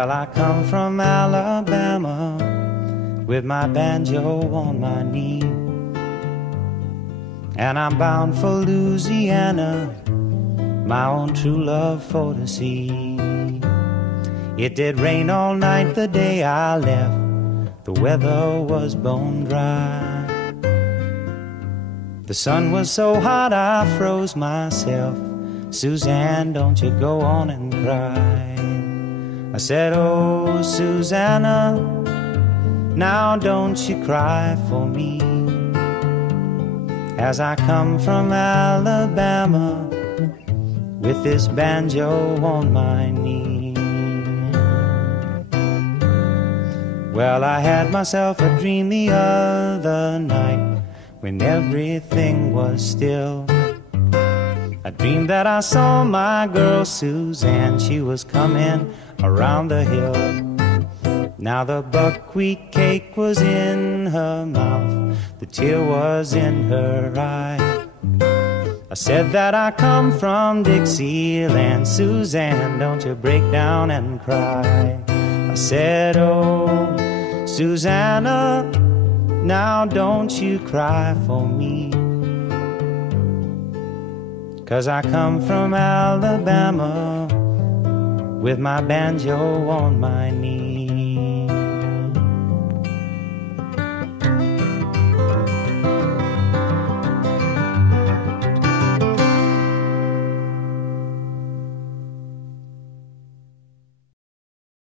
Well, I come from Alabama with my banjo on my knee, and I'm bound for Louisiana, my own true love for to see. It did rain all night the day I left, the weather was bone dry. The sun was so hot I froze myself. Suzanne, don't you go on and cry. I said, oh, Susanna, now don't you cry for me, as I come from Alabama with this banjo on my knee. Well, I had myself a dream the other night when everything was still. I dreamed that I saw my girl Suzanne, she was coming around the hill. Now the buckwheat cake was in her mouth, the tear was in her eye. I said that I come from Dixieland, Suzanne, don't you break down and cry. I said, oh, Susanna, now don't you cry for me, 'cause I come from Alabama with my banjo on my knee.